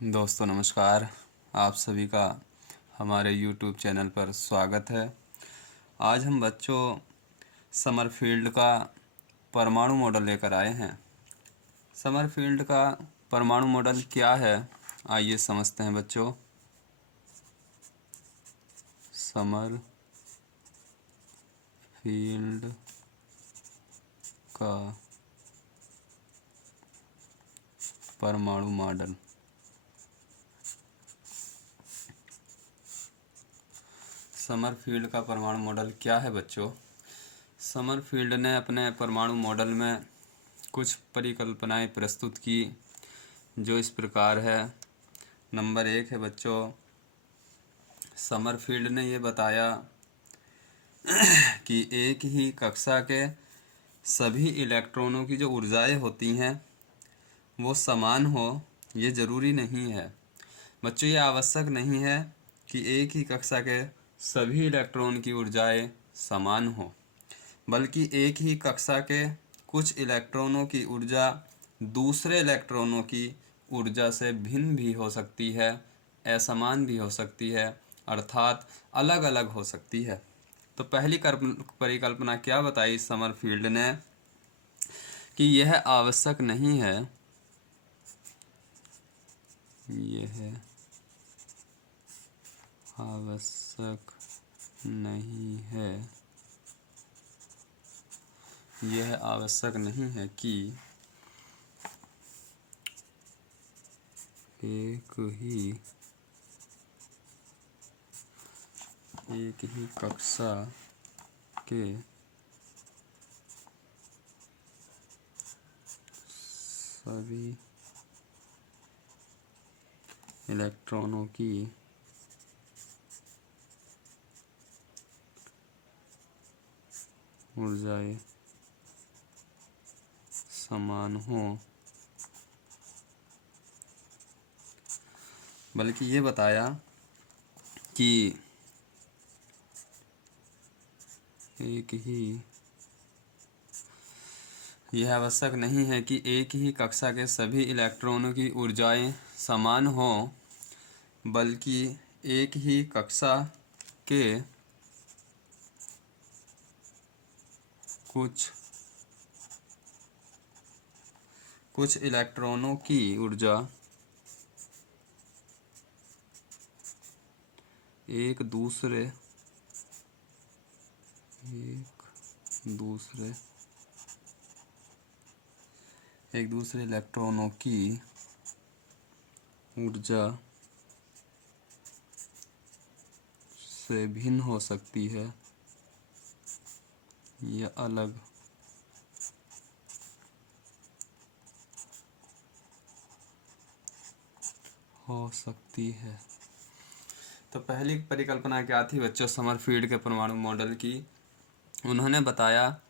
दोस्तों नमस्कार। आप सभी का हमारे YouTube चैनल पर स्वागत है। आज हम बच्चों समरफील्ड का परमाणु मॉडल लेकर आए हैं। समरफील्ड का परमाणु मॉडल क्या है, आइए समझते हैं बच्चों। समरफील्ड का परमाणु मॉडल। समरफील्ड का परमाणु मॉडल क्या है बच्चों? समरफील्ड ने अपने परमाणु मॉडल में कुछ परिकल्पनाएं प्रस्तुत की जो इस प्रकार है। नंबर 1 है बच्चों, समरफील्ड ने ये बताया कि एक ही कक्षा के सभी इलेक्ट्रॉनों की जो ऊर्जाएं होती हैं वो समान हो, ये ज़रूरी नहीं है बच्चों। ये आवश्यक नहीं है कि एक ही कक्षा के सभी इलेक्ट्रॉन की ऊर्जाएं समान हो, बल्कि एक ही कक्षा के कुछ इलेक्ट्रॉनों की ऊर्जा दूसरे इलेक्ट्रॉनों की ऊर्जा से भिन्न भी हो सकती है, असमान भी हो सकती है, अर्थात अलग अलग हो सकती है। तो पहली परिकल्पना क्या बताई समरफील्ड ने कि यह आवश्यक नहीं है, यह आवश्यक नहीं है, यह आवश्यक नहीं है कि एक ही कक्षा के सभी इलेक्ट्रॉनों की ऊर्जाएं समान हो, बल्कि ये बताया कि यह आवश्यक नहीं है कि एक ही कक्षा के सभी इलेक्ट्रॉनों की ऊर्जाएं समान हो, बल्कि एक ही कक्षा के कुछ इलेक्ट्रॉनों की ऊर्जा एक दूसरे इलेक्ट्रॉनों की ऊर्जा से भिन्न हो सकती है या अलग हो सकती है। तो पहली परिकल्पना क्या थी बच्चों समरफील्ड के परमाणु मॉडल की? उन्होंने बताया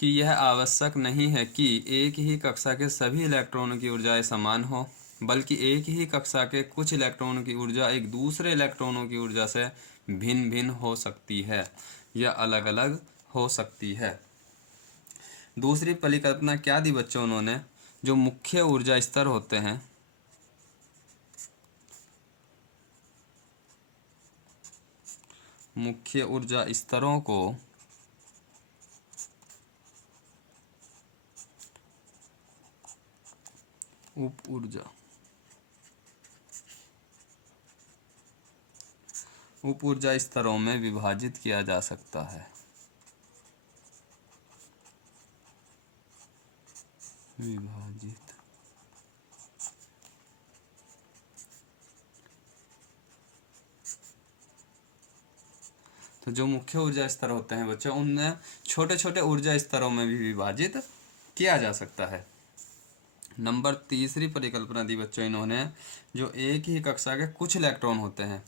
कि यह आवश्यक नहीं है कि एक ही कक्षा के सभी इलेक्ट्रॉनों की ऊर्जाएं समान हो, बल्कि एक ही कक्षा के कुछ इलेक्ट्रॉनों की ऊर्जा एक दूसरे इलेक्ट्रॉनों की ऊर्जा से भिन्न भिन्न हो सकती है या अलग अलग हो सकती है। दूसरी परिकल्पना क्या दी बच्चों उन्होंने? जो मुख्य ऊर्जा स्तर होते हैं, मुख्य ऊर्जा स्तरों को उप ऊर्जा स्तरों में विभाजित किया जा सकता है। तो जो मुख्य ऊर्जा स्तर होते हैं बच्चों, उनमें छोटे छोटे ऊर्जा स्तरों में भी विभाजित किया जा सकता है। नंबर तीसरी परिकल्पना दी बच्चों इन्होंने, जो एक ही कक्षा के कुछ इलेक्ट्रॉन होते हैं।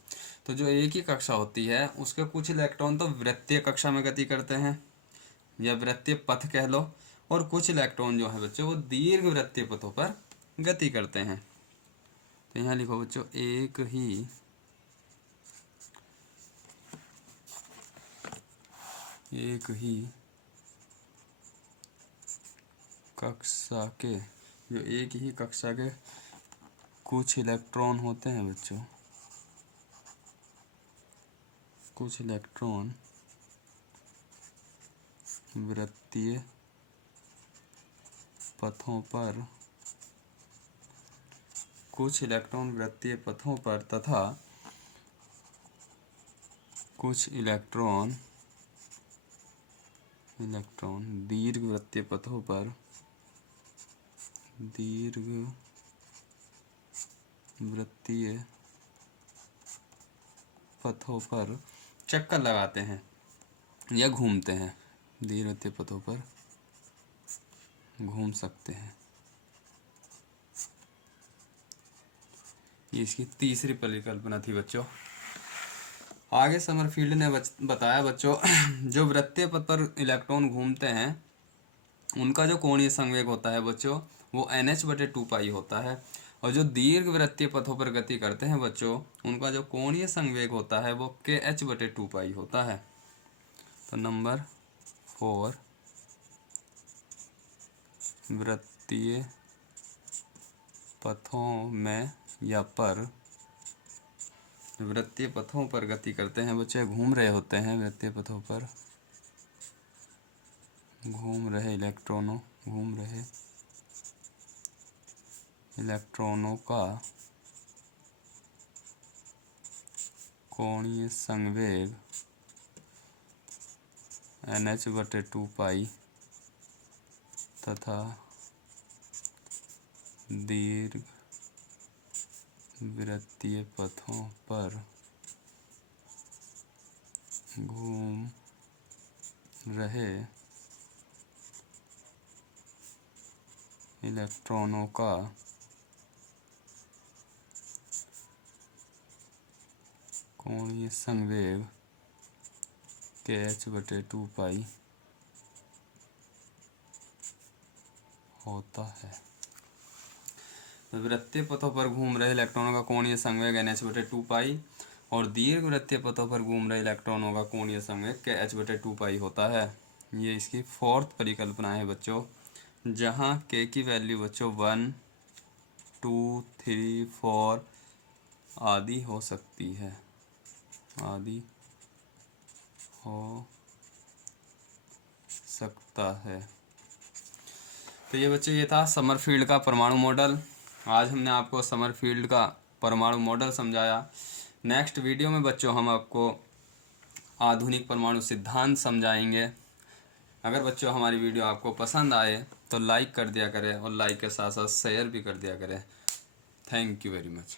तो जो एक ही कक्षा होती है उसके कुछ इलेक्ट्रॉन तो वृत्तीय कक्षा में गति करते हैं या वृत्तीय पथ कह लो, और कुछ इलेक्ट्रॉन जो है बच्चों वो दीर्घ वृत्तीय पथों पर गति करते हैं। तो यहाँ लिखो बच्चों, एक ही कक्षा के, जो एक ही कक्षा के कुछ इलेक्ट्रॉन होते हैं बच्चों, कुछ इलेक्ट्रॉन वृत्तीय पथों पर, कुछ इलेक्ट्रॉन वृत्तीय पथों पर तथा कुछ इलेक्ट्रॉन दीर्घ वृत्तीय पथों पर, दीर्घ वृत्तीय पथों पर चक्कर लगाते हैं या घूमते हैं, दीर्घ वृत्तीय पथों पर घूम सकते हैं। ये इसकी तीसरी परिकल्पना थी बच्चों। आगे समरफील्ड ने बताया बच्चों जो वृत्तीय पथ पर इलेक्ट्रॉन घूमते हैं उनका जो कोणीय संवेग होता है बच्चों वो NH/2π होता है, और जो दीर्घ वृत्तीय पथों पर गति करते हैं बच्चों उनका जो कोणीय संवेग होता है वो KH/2π होता है। तो नंबर 4 वृत्तीय पथों में या पर, वृत्तीय पथों पर गति करते हैं बच्चे, घूम रहे होते हैं वृत्तीय पथों पर, घूम रहे इलेक्ट्रॉनों का कोणीय संवेग NH/2π तथा दीर्घ वृत्तीय पथों पर घूम रहे इलेक्ट्रॉनों का कोणीय संवेग KH/2π होता है। तो वृत्तीय पथों पर घूम रहे इलेक्ट्रॉनों का कोणीय संवेग NH/2π और दीर्घ वृत्तीय पथों पर घूम रहे इलेक्ट्रॉनों का कोणीय संवेग KH/2π होता है। ये इसकी 4th परिकल्पना है बच्चों, जहाँ K की वैल्यू बच्चों 1, 2, 3, 4 आदि हो सकती है, आदि हो सकता है। तो ये बच्चों ये था समरफील्ड का परमाणु मॉडल। आज हमने आपको समरफील्ड का परमाणु मॉडल समझाया। नेक्स्ट वीडियो में बच्चों हम आपको आधुनिक परमाणु सिद्धांत समझाएंगे। अगर बच्चों हमारी वीडियो आपको पसंद आए तो लाइक कर दिया करें और लाइक के साथ साथ शेयर भी कर दिया करें। Thank you very much.